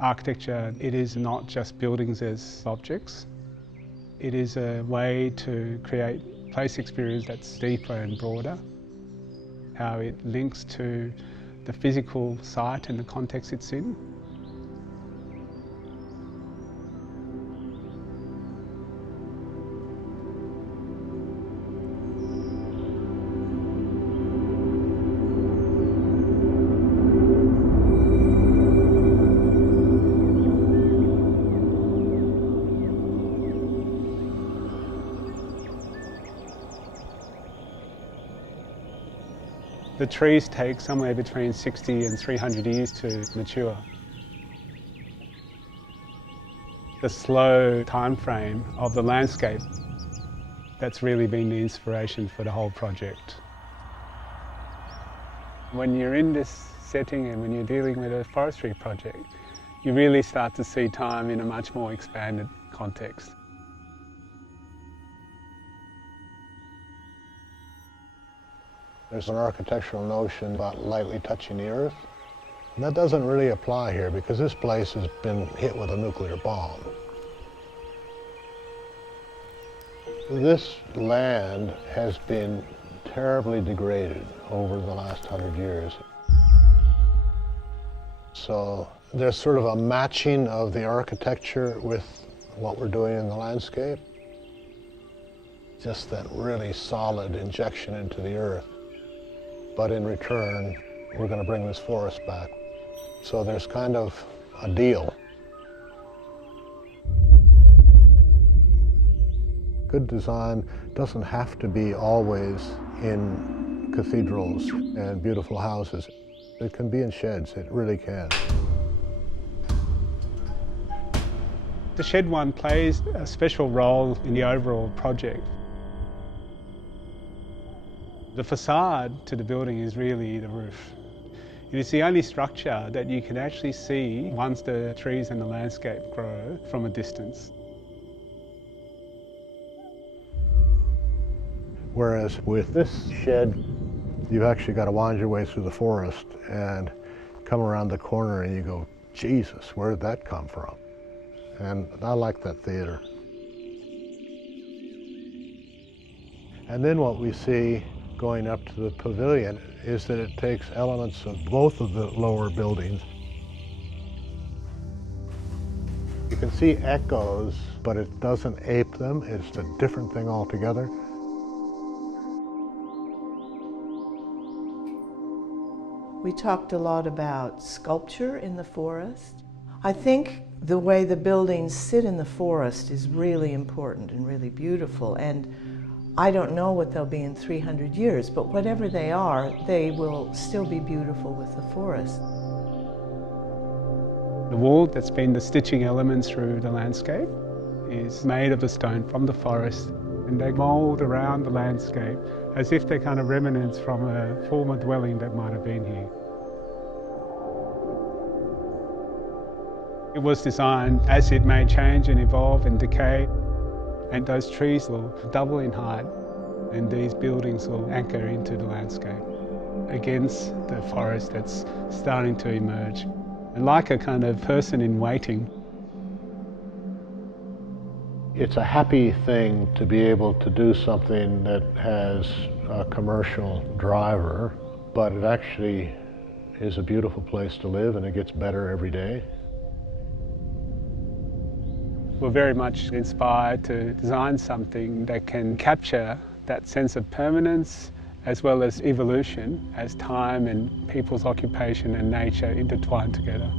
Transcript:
Architecture, it is not just buildings as objects. It is a way to create place experience that's deeper and broader. How it links to the physical site and the context it's in. The trees take somewhere between 60 and 300 years to mature. The slow time frame of the landscape, that's really been the inspiration for the whole project. When you're in this setting and when you're dealing with a forestry project, you really start to see time in a much more expanded context. There's an architectural notion about lightly touching the earth. And that doesn't really apply here because this place has been hit with a nuclear bomb. This land has been terribly degraded over the last 100 years. So there's sort of a matching of the architecture with what we're doing in the landscape. Just that really solid injection into the earth. But in return, we're going to bring this forest back. So there's kind of a deal. Good design doesn't have to be always in cathedrals and beautiful houses. It can be in sheds, it really can. The shed one plays a special role in the overall project. The facade to the building is really the roof. It is the only structure that you can actually see once the trees and the landscape grow from a distance. Whereas with this shed, you've actually got to wind your way through the forest and come around the corner and you go, Jesus, where did that come from? And I like that theater. And then what we see going up to the pavilion is that it takes elements of both of the lower buildings. You can see echoes, but it doesn't ape them. It's a different thing altogether. We talked a lot about sculpture in the forest. I think the way the buildings sit in the forest is really important and really beautiful. And I don't know what they'll be in 300 years, but whatever they are, they will still be beautiful with the forest. The wall that's been the stitching elements through the landscape is made of the stone from the forest, and they mould around the landscape as if they're kind of remnants from a former dwelling that might have been here. It was designed as it may change and evolve and decay. And those trees will double in height and these buildings will anchor into the landscape against the forest that's starting to emerge. And like a kind of person in waiting. It's a happy thing to be able to do something that has a commercial driver, but it actually is a beautiful place to live and it gets better every day. We're very much inspired to design something that can capture that sense of permanence as well as evolution as time and people's occupation and nature intertwine together.